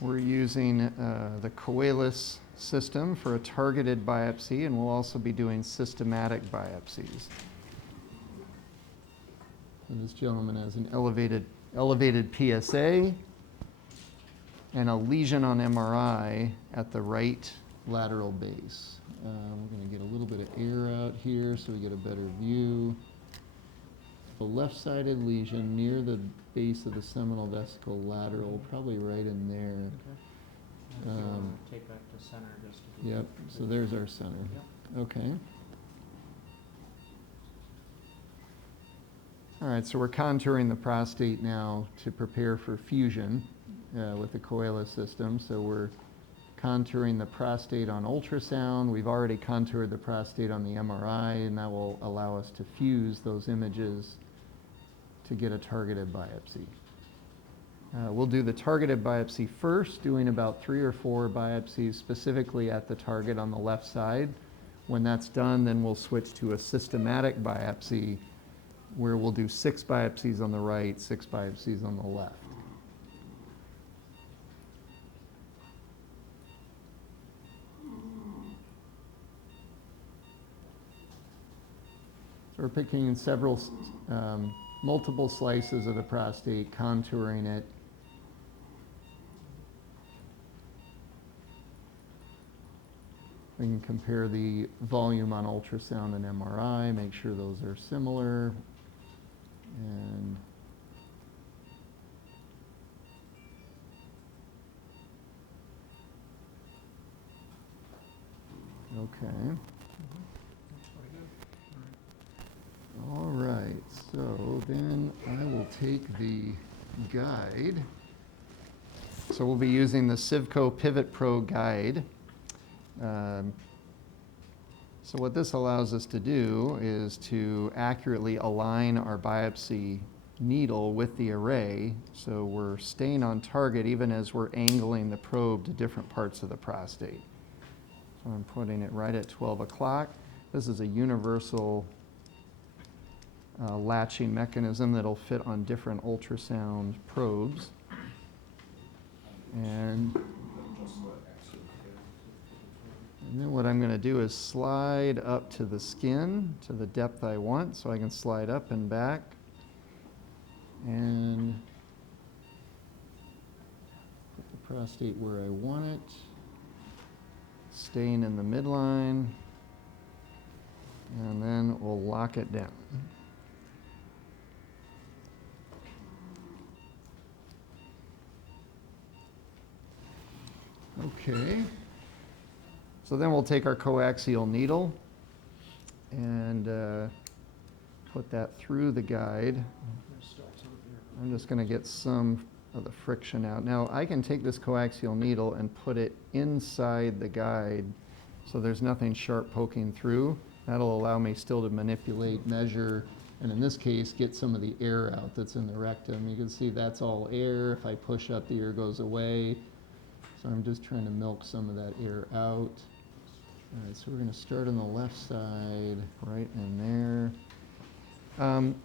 We're using the Coelis system for a targeted biopsy, and we'll also be doing systematic biopsies. And this gentleman has an elevated PSA and a lesion on MRI at the right lateral base. We're going to get a little bit of air out here so we get a better view. A left-sided lesion near the base of the seminal vesicle lateral, probably right in there. Okay. Take back to center just to be. Yep, so there's our center. Yep. Okay. All right, so we're contouring the prostate now to prepare for fusion with the Coelis system. So we're contouring the prostate on ultrasound. We've already contoured the prostate on the MRI, and that will allow us to fuse those images to get a targeted biopsy. We'll do the targeted biopsy first, doing about 3 or 4 biopsies specifically at the target on the left side. When that's done, then we'll switch to a systematic biopsy where we'll do 6 biopsies on the right, 6 biopsies on the left. So we're picking several, multiple slices of the prostate, contouring it. We can compare the volume on ultrasound and MRI, make sure those are similar. And okay. All right, so then I will take the guide. So we'll be using the CIVCO Pivot Pro guide. So what this allows us to do is to accurately align our biopsy needle with the array, so we're staying on target even as we're angling the probe to different parts of the prostate. So I'm putting it right at 12 o'clock. This is a universal latching mechanism that'll fit on different ultrasound probes. And then what I'm going to do is slide up to the skin to the depth I want, so I can slide up and back and put the prostate where I want it, staying in the midline, and then we'll lock it down. Okay. So then we'll take our coaxial needle and put that through the guide. I'm just going to get some of the friction out. Now I can take this coaxial needle and put it inside the guide so there's nothing sharp poking through. That'll allow me still to manipulate, measure, and in this case get some of the air out that's in the rectum. You can see that's all air. If I push up, the air goes away. So I'm just trying to milk some of that air out. All right, so we're going to start on the left side, right in there.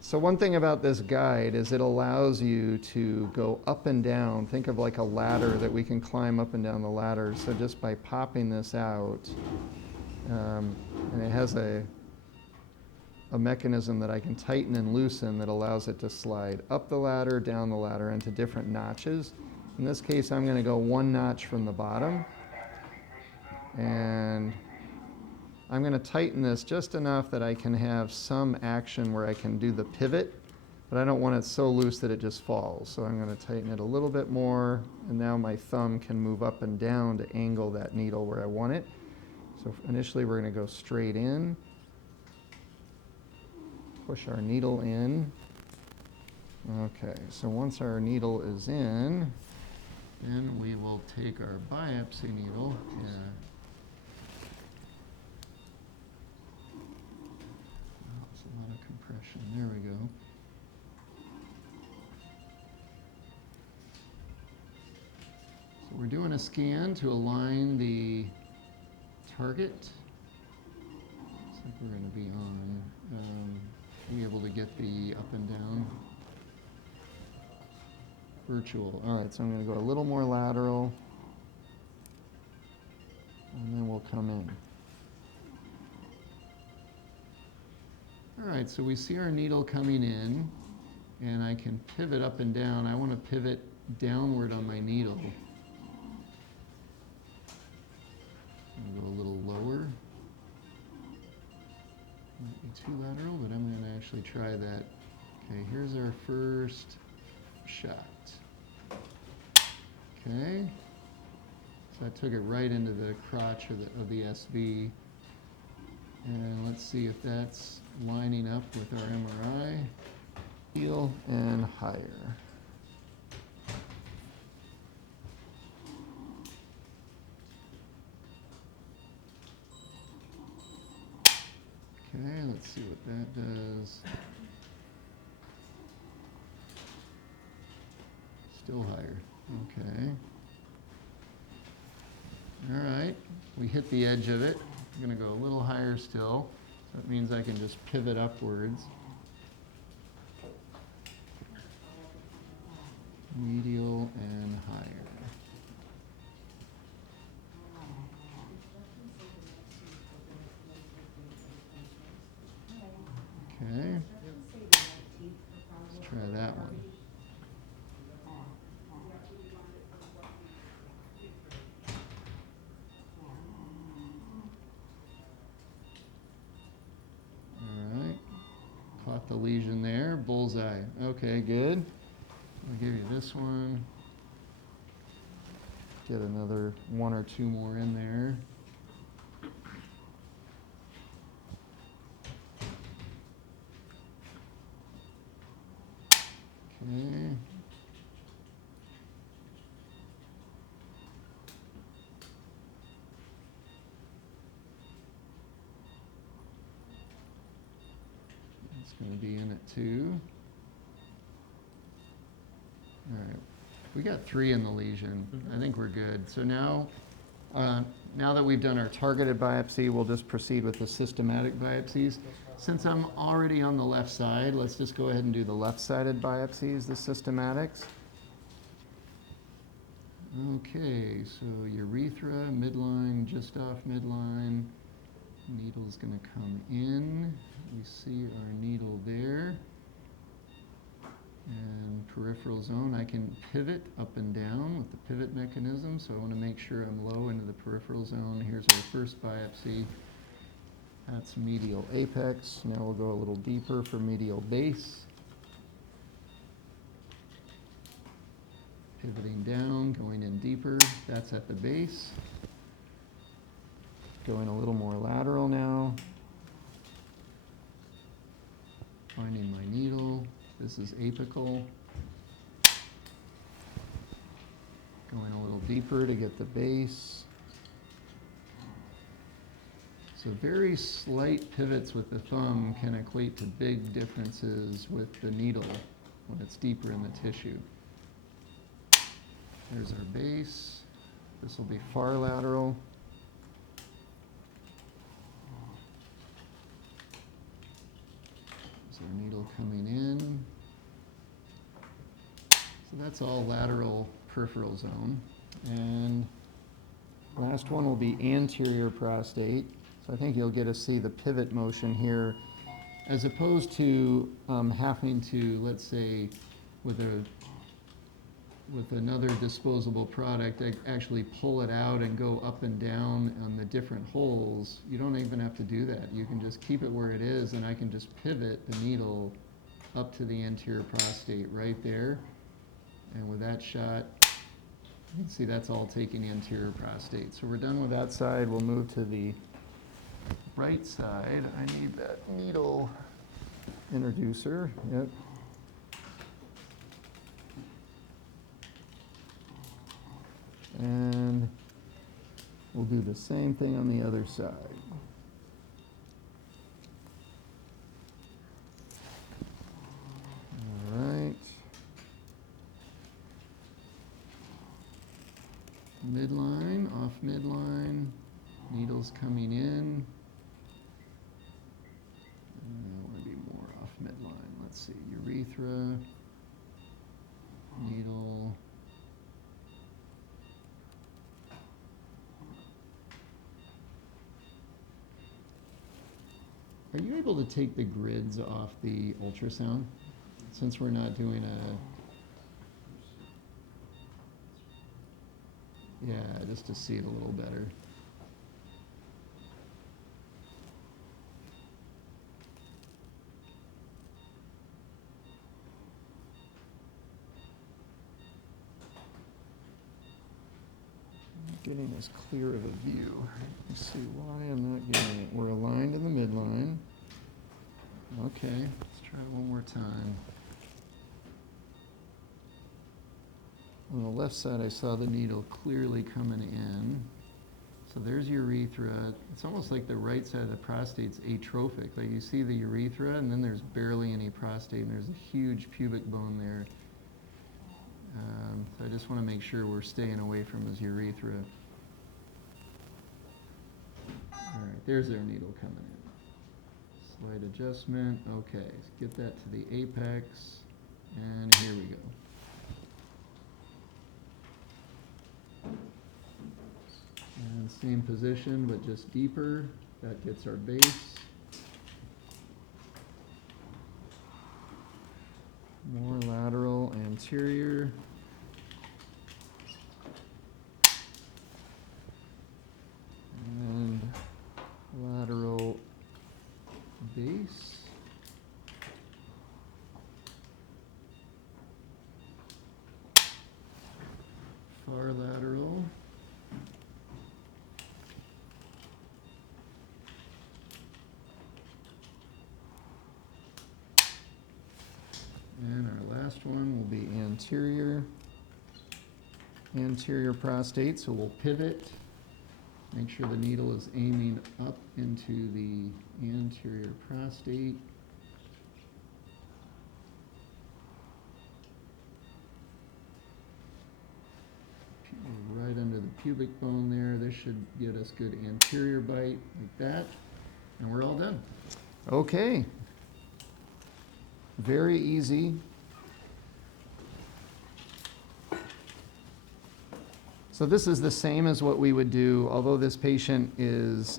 So one thing about this guide is it allows you to go up and down. Think of like a ladder that we can climb up and down the ladder. So just by popping this out, and it has a mechanism that I can tighten and loosen that allows it to slide up the ladder, down the ladder, into different notches. In this case, I'm going to go 1 notch from the bottom. And I'm going to tighten this just enough that I can have some action where I can do the pivot, but I don't want it so loose that it just falls. So I'm going to tighten it a little bit more, and now my thumb can move up and down to angle that needle where I want it. So initially we're going to go straight in, push our needle in. Okay, so once our needle is in, then we will take our biopsy needle. That's a lot of compression. There we go. So we're doing a scan to align the target. Looks like we're going to be on. Be able to get the up and down. Virtual. All right, so I'm going to go a little more lateral. come in. All right, so we see our needle coming in, and I can pivot up and down. I want to pivot downward on my needle. I'll go a little lower. Might be too lateral, but I'm going to actually try that. Okay, here's our first shot. Okay, so I took it right into the crotch of the SV. And let's see if that's lining up with our MRI. Heel and higher. Okay, let's see what that does. Still higher. Okay. All right, we hit the edge of it. I'm going to go a little higher still. So that means I can just pivot upwards. Medial and higher. Okay. Let's try that one. All right. Caught the lesion there. Bullseye. Okay, good. I'll give you this one. Get another one or two more in there. Okay. It's going to be in it too. All right. We got 3 in the lesion. I think we're good. So now that we've done our targeted biopsy, we'll just proceed with the systematic biopsies. Since I'm already on the left side, let's just go ahead and do the left-sided biopsies, the systematics. Okay, so urethra, midline, just off midline. Needle's going to come in. We see our needle there. And peripheral zone, I can pivot up and down with the pivot mechanism, so I want to make sure I'm low into the peripheral zone. Here's our first biopsy. That's medial apex. Now we'll go a little deeper for medial base. Pivoting down, going in deeper. That's at the base. Going a little more lateral now. Finding my needle. This is apical. Going a little deeper to get the base. So very slight pivots with the thumb can equate to big differences with the needle when it's deeper in the tissue. There's our base. This will be far lateral. There's our needle coming in. So that's all lateral peripheral zone. And last one will be anterior prostate. So I think you'll get to see the pivot motion here, as opposed to having to, let's say, with another disposable product, actually pull it out and go up and down on the different holes. You don't even have to do that. You can just keep it where it is, and I can just pivot the needle up to the anterior prostate right there. And with that shot, you can see that's all taking the anterior prostate. So we're done with that side. We'll move to the right side. I need that needle introducer. Yep. And we'll do the same thing on the other side. All right. Midline, off midline, needles coming in. I want to be more off midline. Let's see, urethra, needle. Are you able to take the grids off the ultrasound? Since we're not doing yeah, just to see it a little better. Getting as clear of a view. Let's see why I'm not getting it. We're aligned in the midline. Okay, let's try it one more time. On the left side, I saw the needle clearly coming in. So there's urethra. It's almost like the right side of the prostate's atrophic. Like you see the urethra, and then there's barely any prostate, and there's a huge pubic bone there. So I just want to make sure we're staying away from his urethra. All right, there's our needle coming in. Slight adjustment. Okay, let's get that to the apex. And here we go. And same position, but just deeper. That gets our base. More lateral, anterior. And lateral base. Far lateral. And our last one will be anterior. Anterior prostate, so we'll pivot. Make sure the needle is aiming up into the anterior prostate. Right under the pubic bone there. This should get us good anterior bite like that. And we're all done. Okay. Very easy. So this is the same as what we would do, although this patient is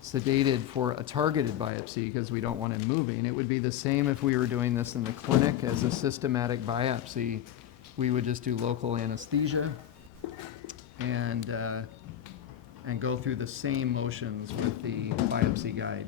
sedated for a targeted biopsy because we don't want him moving. It would be the same if we were doing this in the clinic as a systematic biopsy. We would just do local anesthesia and go through the same motions with the biopsy guide.